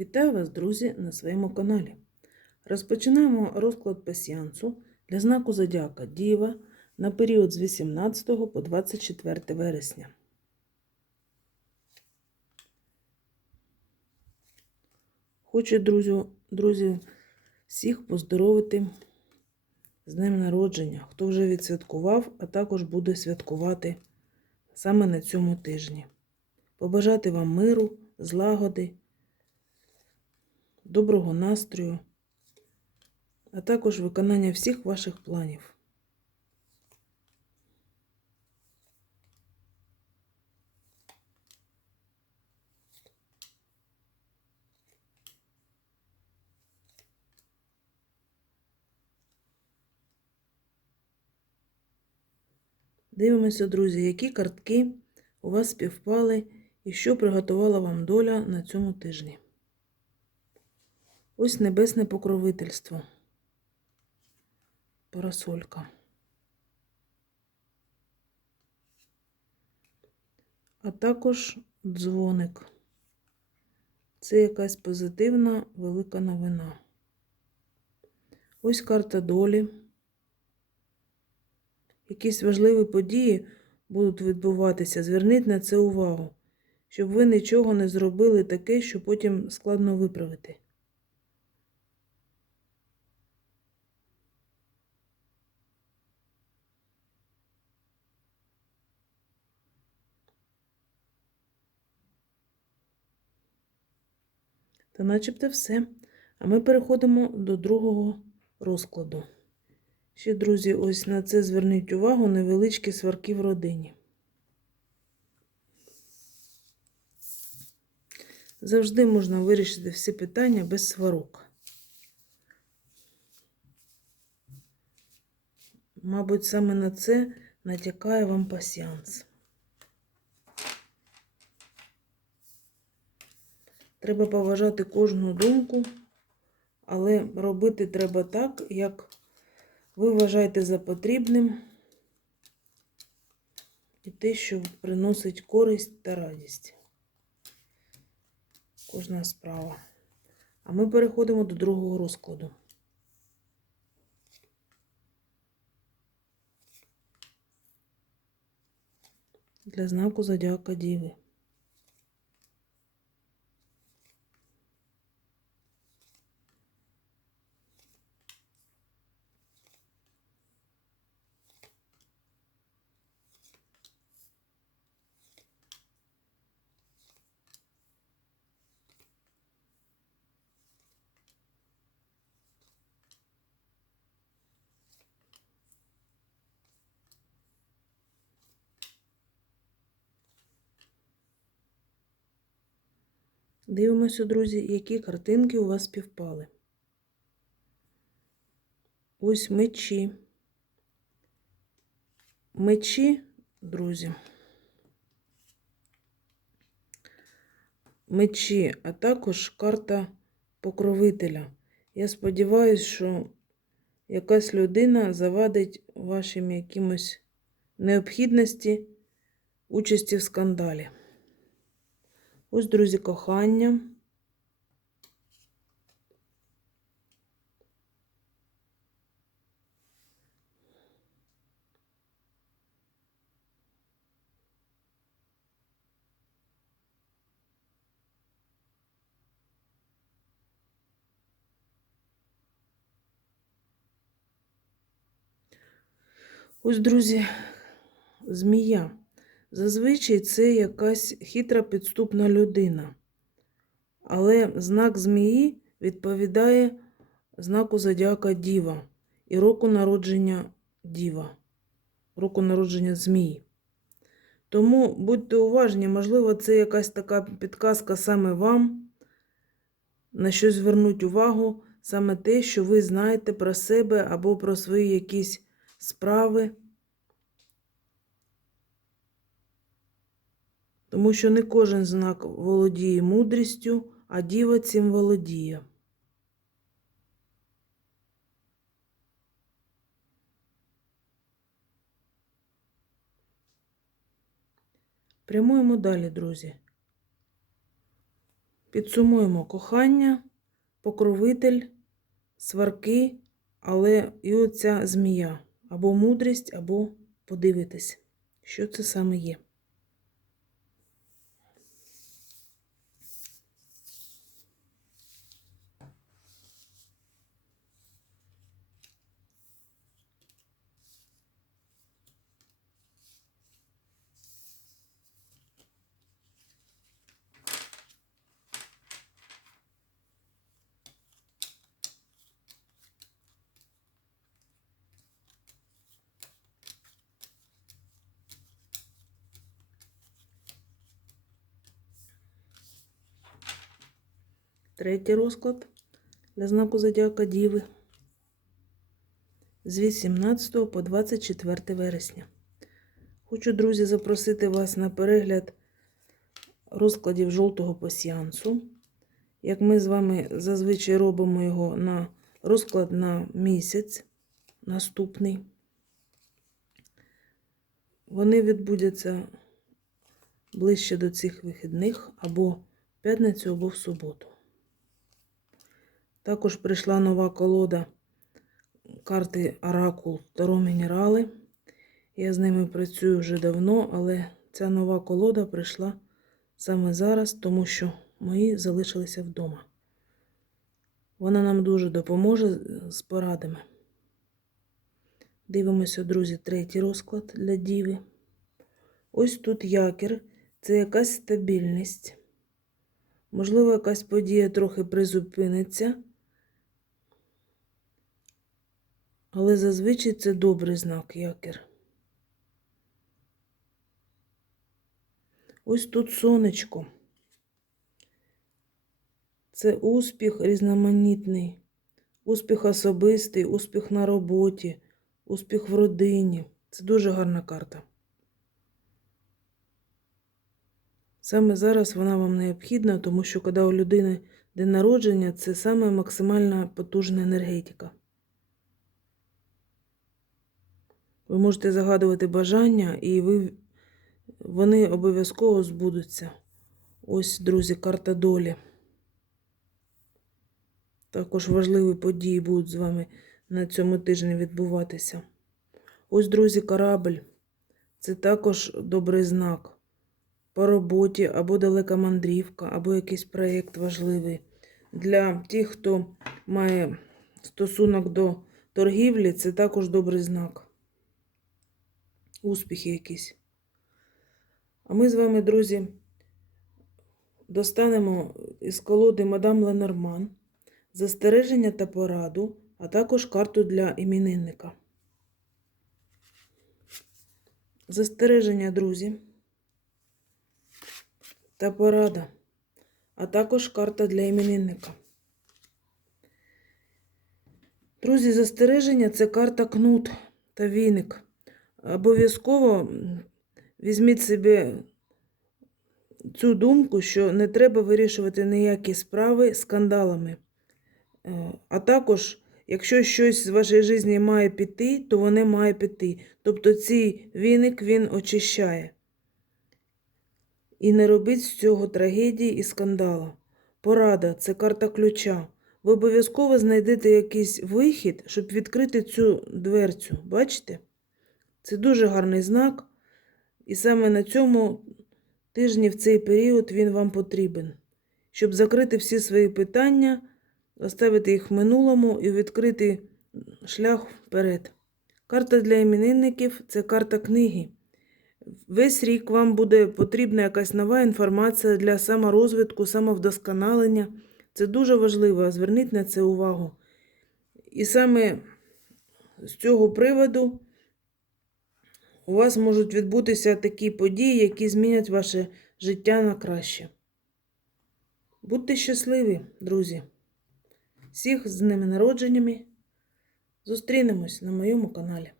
Вітаю вас, друзі, на своєму каналі. Розпочинаємо розклад пасіансу для знаку Зодіака Діва на період з 18 по 24 вересня. Хочу, друзі, друзі, всіх поздоровити з днем народження, хто вже відсвяткував, а також буде святкувати саме на цьому тижні. Побажати вам миру, злагоди доброго настрою, а також виконання всіх ваших планів. Дивимося, друзі, які картки у вас співпали і що приготувала вам доля на цьому тижні. Ось небесне покровительство. Парасолька. А також дзвоник. Це якась позитивна велика новина. Ось карта долі. Якісь важливі події будуть відбуватися. Зверніть на це увагу, щоб ви нічого не зробили таке, що потім складно виправити. Начебто все. А ми переходимо до другого розкладу. Ще, друзі, ось на це зверніть увагу невеличкі сварки в родині. Завжди можна вирішити всі питання без сварок. Мабуть, саме на це натякає вам пасіанс. Треба поважати кожну думку, але робити треба так, як ви вважаєте за потрібним і те, що приносить користь та радість. Кожна справа. А ми переходимо до другого розкладу. Для знаку Зодіака Діви. Дивимося, друзі, які картинки у вас співпали. Ось мечі. Мечі, друзі. Мечі, а також карта покровителя. Я сподіваюся, що якась людина завадить вашим якимось необхідності участі в скандалі. Ось, друзі, кохання. Ось, друзі, змія. Зазвичай це якась хитра підступна людина. Але знак змії відповідає знаку зодіака Діва і року народження Діва, року народження змії. Тому будьте уважні, можливо, це якась така підказка саме вам, на що звернуть увагу саме те, що ви знаєте про себе або про свої якісь справи. Тому що не кожен знак володіє мудрістю, а діва цим володіє. Прямуємо далі, друзі. Підсумуємо кохання, покровитель, сварки, але і оця змія. Або мудрість, або подивитись, що це саме є. Третій розклад для знаку Зодіака Діви з 18 по 24 вересня. Хочу, друзі, запросити вас на перегляд розкладів жовтого пасіансу. Як ми з вами зазвичай робимо його на розклад на місяць наступний. Вони відбудуться ближче до цих вихідних або в п'ятницю, або в суботу. Також прийшла нова колода карти Оракул Таро Мінерали. Я з ними працюю вже давно, але ця нова колода прийшла саме зараз, тому що мої залишилися вдома. Вона нам дуже допоможе з порадами. Дивимося, друзі, третій розклад для Діви. Ось тут якір це якась стабільність. Можливо, якась подія трохи призупиниться. Але зазвичай це добрий знак якір. Ось тут сонечко. Це успіх різноманітний, успіх особистий, успіх на роботі, успіх в родині. Це дуже гарна карта. Саме зараз вона вам необхідна, тому що коли у людини день народження, це саме максимальна потужна енергетика. Ви можете загадувати бажання, і ви, вони обов'язково збудуться. Ось, друзі, карта долі. Також важливі події будуть з вами на цьому тижні відбуватися. Ось, друзі, корабль. Це також добрий знак. По роботі або далека мандрівка, або якийсь проєкт важливий. Для тих, хто має стосунок до торгівлі, це також добрий знак успіхи якісь. А ми з вами, друзі, достанемо із колоди Мадам Ленорман застереження та пораду, а також карту для іменинника. Застереження, друзі, та порада, а також карта для іменинника. Друзі, застереження це карта кнут та віник. Обов'язково візьміть собі цю думку, що не треба вирішувати ніякі справи скандалами. Е, А також, якщо щось з вашої житті має піти, то воно має піти. Тобто цей віник він очищає. І не робіть з цього трагедії і скандала. Порада це карта ключа. Ви обов'язково знайдете якийсь вихід, щоб відкрити цю дверцю. Бачите? Це дуже гарний знак, і саме на цьому тижні в цей період він вам потрібен, щоб закрити всі свої питання, оставити їх в минулому і відкрити шлях вперед. Карта для іменинників це карта книги. Весь рік вам буде потрібна якась нова інформація для саморозвитку, самовдосконалення. Це дуже важливо, зверніть на це увагу. І саме з цього приводу у вас можуть відбутися такі події, які змінять ваше життя на краще. Будьте щасливі, друзі! Всіх з ними народженнями. Зустрінемось на моєму каналі.